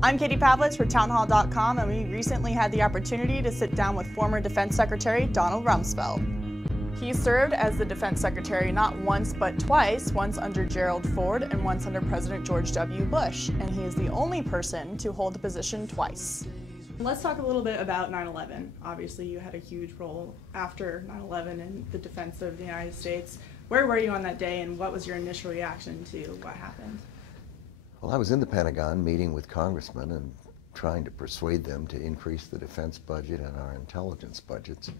I'm Katie Pavlich for Townhall.com, and we recently had the opportunity to sit down with former Defense Secretary Donald Rumsfeld. He served as the Defense Secretary not once but twice, once under Gerald Ford and once under President George W. Bush, and he is the only person to hold the position twice. Let's talk a little bit about 9/11. Obviously, you had a huge role after 9/11 in the defense of the United States. Where were you on that day, and what was your initial reaction to what happened? Well, I was in the Pentagon meeting with congressmen and trying to persuade them to increase the defense budget and our intelligence budgets,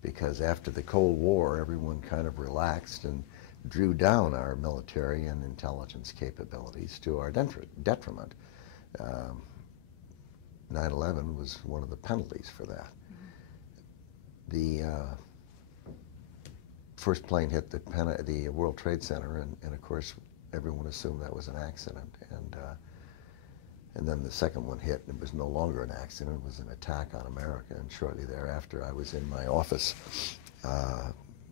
because after the Cold War, everyone kind of relaxed and drew down our military and intelligence capabilities to our detriment. 9/11 was one of the penalties for that. The first plane hit the World Trade Center, and of course everyone assumed that was an accident, and then the second one hit, and it was no longer an accident, it was an attack on America, and shortly thereafter I was in my office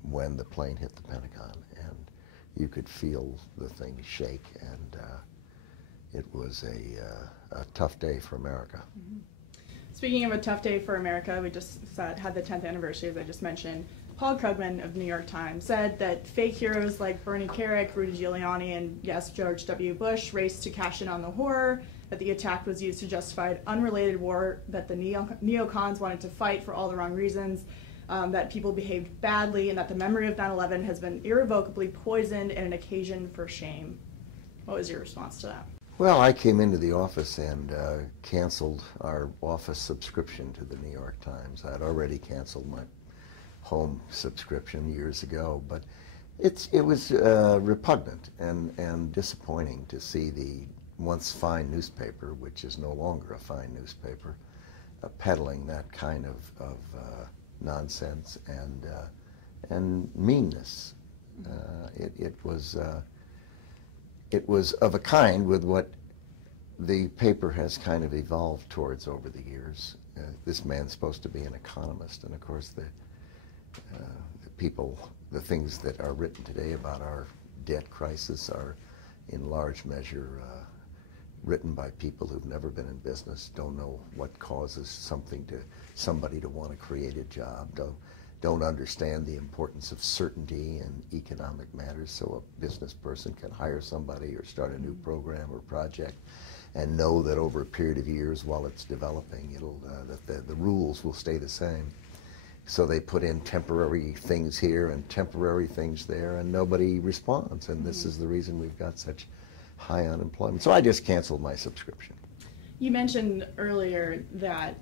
when the plane hit the Pentagon, and you could feel the thing shake, and it was a tough day for America. Mm-hmm. Speaking of a tough day for America, we just had the 10th anniversary, as I just mentioned. Paul Krugman of the New York Times said that fake heroes like Bernie Kerik, Rudy Giuliani, and yes, George W. Bush raced to cash in on the horror, that the attack was used to justify an unrelated war, that the neocons wanted to fight for all the wrong reasons, that people behaved badly, and that the memory of 9/11 has been irrevocably poisoned and an occasion for shame. What was your response to that? Well, I came into the office and canceled our office subscription to the New York Times. I had already canceled my home subscription years ago, but it was repugnant and disappointing to see the once fine newspaper, which is no longer a fine newspaper, peddling that kind of nonsense and meanness. It was of a kind with what the paper has kind of evolved towards over the years. This man's supposed to be an economist, and of course the things that are written today about our debt crisis are in large measure written by people who've never been in business, don't know what causes somebody to want to create a job, don't understand the importance of certainty in economic matters, so a business person can hire somebody or start a new program or project and know that over a period of years while it's developing, that the rules will stay the same. So they put in temporary things here and temporary things there, and nobody responds, and this is the reason we've got such high unemployment. So I just canceled my subscription. You mentioned earlier that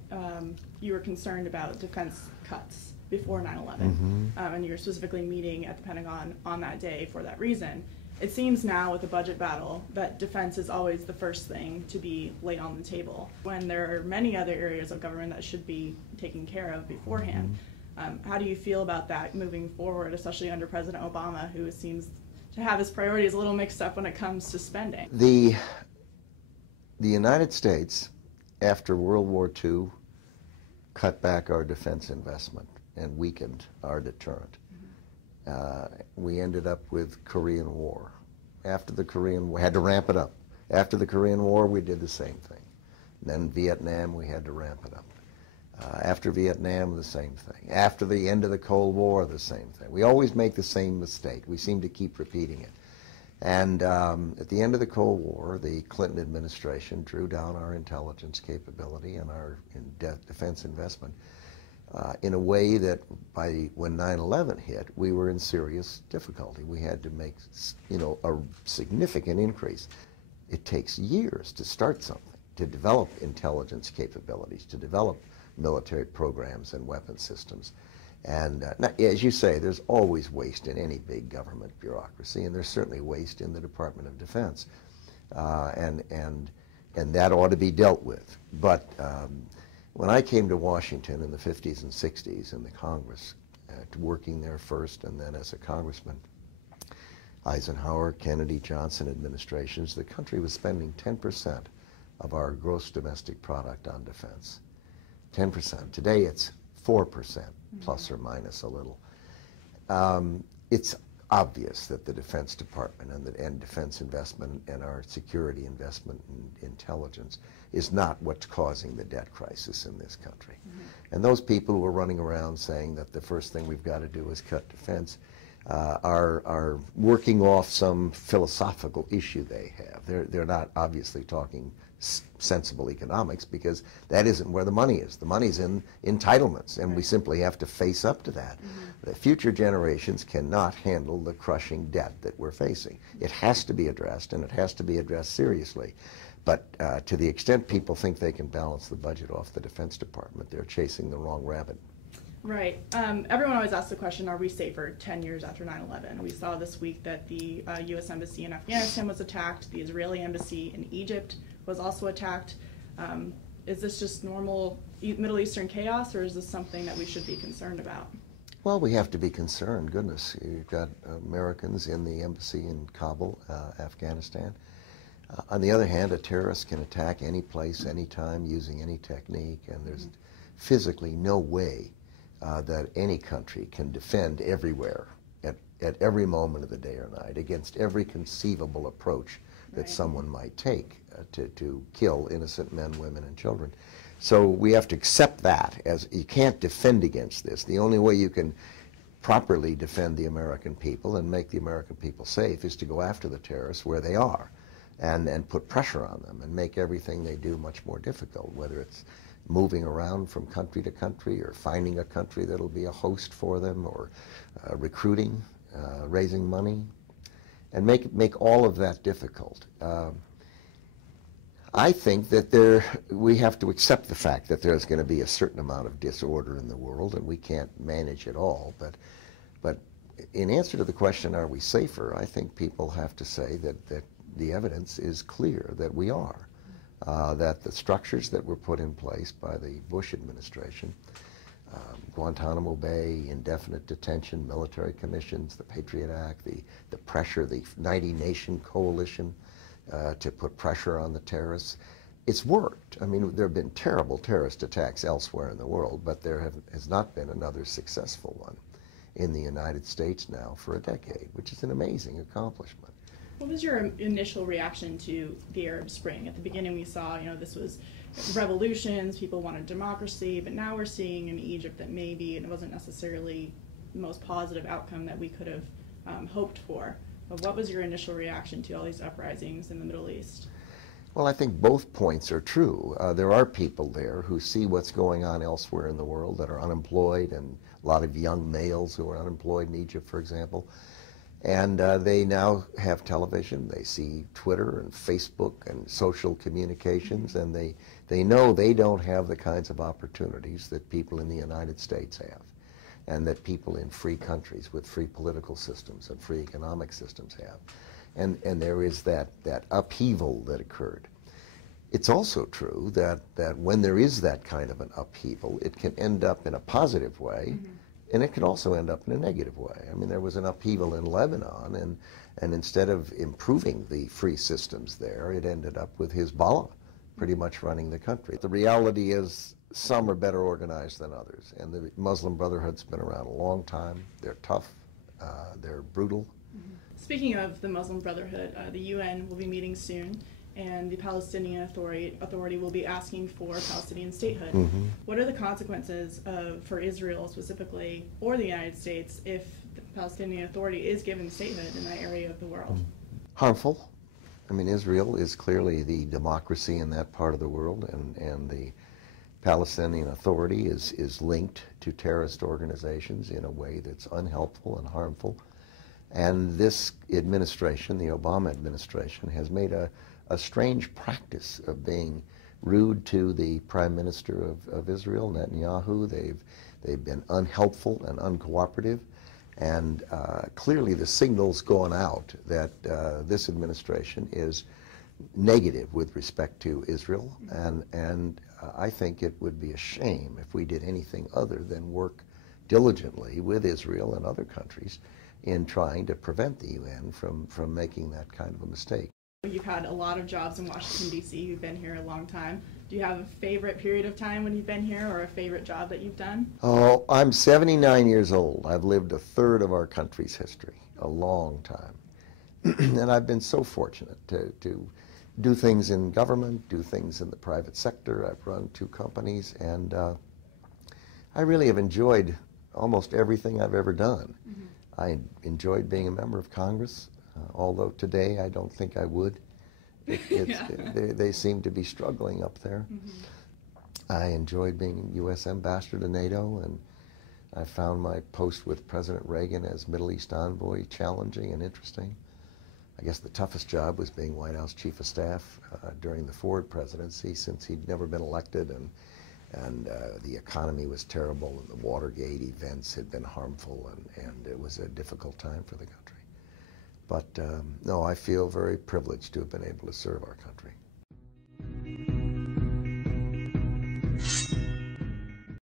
you were concerned about defense cuts before 9/11, and you were specifically meeting at the Pentagon on that day for that reason. It seems now with the budget battle that defense is always the first thing to be laid on the table, when there are many other areas of government that should be taken care of beforehand. How do you feel about that moving forward, especially under President Obama, who seems to have his priorities a little mixed up when it comes to spending? The United States, after World War II, cut back our defense investment and weakened our deterrent. We ended up with Korean War. After the Korean War, had to ramp it up. After the Korean War, we did the same thing. Then Vietnam, we had to ramp it up. After Vietnam, the same thing. After the end of the Cold War, the same thing. We always make the same mistake. We seem to keep repeating it. And at the end of the Cold War, the Clinton administration drew down our intelligence capability and our defense investment in a way that when 9/11 hit, we were in serious difficulty. We had to make, a significant increase. It takes years to start something, to develop intelligence capabilities, to develop military programs and weapon systems. And as you say, there's always waste in any big government bureaucracy, and there's certainly waste in the Department of Defense, and that ought to be dealt with. But when I came to Washington in the 50s and 60s in the Congress, working there first and then as a congressman, Eisenhower, Kennedy, Johnson administrations, the country was spending 10% of our gross domestic product on defense. 10%. Today it's 4%, plus or minus a little. It's obvious that the Defense Department and defense investment and our security investment in intelligence is not what's causing the debt crisis in this country. And those people who are running around saying that the first thing we've got to do is cut defense are working off some philosophical issue they have. They're not obviously talking sensible economics, because that isn't where the money is. The money's in entitlements, and we simply have to face up to that. The future generations cannot handle the crushing debt that we're facing. It has to be addressed, and it has to be addressed seriously. But to the extent people think they can balance the budget off the Defense Department, they're chasing the wrong rabbit. Right. Everyone always asks the question, are we safer 10 years after 9/11? We saw this week that the U.S. Embassy in Afghanistan was attacked. The Israeli Embassy in Egypt was also attacked. Is this just normal Middle Eastern chaos, or is this something that we should be concerned about? Well, we have to be concerned. Goodness, you've got Americans in the embassy in Kabul, Afghanistan. On the other hand, a terrorist can attack any place, anytime, using any technique, and there's physically no way that any country can defend everywhere, at every moment of the day or night, against every conceivable approach that someone might take to kill innocent men, women, and children. So we have to accept that, as you can't defend against this. The only way you can properly defend the American people and make the American people safe is to go after the terrorists where they are, and put pressure on them and make everything they do much more difficult, whether it's moving around from country to country, or finding a country that'll be a host for them, or recruiting, raising money, and make all of that difficult. I think that we have to accept the fact that there's going to be a certain amount of disorder in the world, and we can't manage it all. But in answer to the question, are we safer, I think people have to say that the evidence is clear that we are. That the structures that were put in place by the Bush administration, Guantanamo Bay, indefinite detention, military commissions, the Patriot Act, the pressure, the 90-nation coalition to put pressure on the terrorists, it's worked. I mean, there have been terrible terrorist attacks elsewhere in the world, but there has not been another successful one in the United States now for a decade, which is an amazing accomplishment. What was your initial reaction to the Arab Spring? At the beginning we saw, this was revolutions, people wanted democracy, but now we're seeing in Egypt that maybe it wasn't necessarily the most positive outcome that we could have hoped for. But what was your initial reaction to all these uprisings in the Middle East? Well, I think both points are true. There are people there who see what's going on elsewhere in the world that are unemployed, and a lot of young males who are unemployed in Egypt, for example. And they now have television, they see Twitter and Facebook and social communications, and they know they don't have the kinds of opportunities that people in the United States have, and that people in free countries with free political systems and free economic systems have. And there is that upheaval that occurred. It's also true that when there is that kind of an upheaval, it can end up in a positive way, and it can also end up in a negative way. I mean, there was an upheaval in Lebanon, and instead of improving the free systems there, it ended up with Hezbollah pretty much running the country. The reality is some are better organized than others, and the Muslim Brotherhood's been around a long time. They're tough, they're brutal. Speaking of the Muslim Brotherhood, the UN will be meeting soon, and the Palestinian Authority will be asking for Palestinian statehood. What are the consequences for Israel specifically, or the United States, if the Palestinian Authority is given statehood in that area of the world? Harmful. I mean, Israel is clearly the democracy in that part of the world, and the Palestinian Authority is linked to terrorist organizations in a way that's unhelpful and harmful. And this administration, the Obama administration, has made a strange practice of being rude to the Prime Minister of Israel, Netanyahu. They've been unhelpful and uncooperative, and clearly the signal's gone out that this administration is negative with respect to Israel, and I think it would be a shame if we did anything other than work diligently with Israel and other countries in trying to prevent the UN from making that kind of a mistake. You've had a lot of jobs in Washington, D.C. You've been here a long time. Do you have a favorite period of time when you've been here, or a favorite job that you've done? Oh, I'm 79 years old. I've lived a third of our country's history, a long time. And I've been so fortunate to do things in government, do things in the private sector. I've run 2 companies, and I really have enjoyed almost everything I've ever done. Mm-hmm. I enjoyed being a member of Congress. Although today I don't think I would. They seem to be struggling up there. Mm-hmm. I enjoyed being U.S. ambassador to NATO, and I found my post with President Reagan as Middle East envoy challenging and interesting. I guess the toughest job was being White House Chief of Staff during the Ford presidency, since he'd never been elected, and the economy was terrible, and the Watergate events had been harmful, and it was a difficult time for the country. But no, I feel very privileged to have been able to serve our country.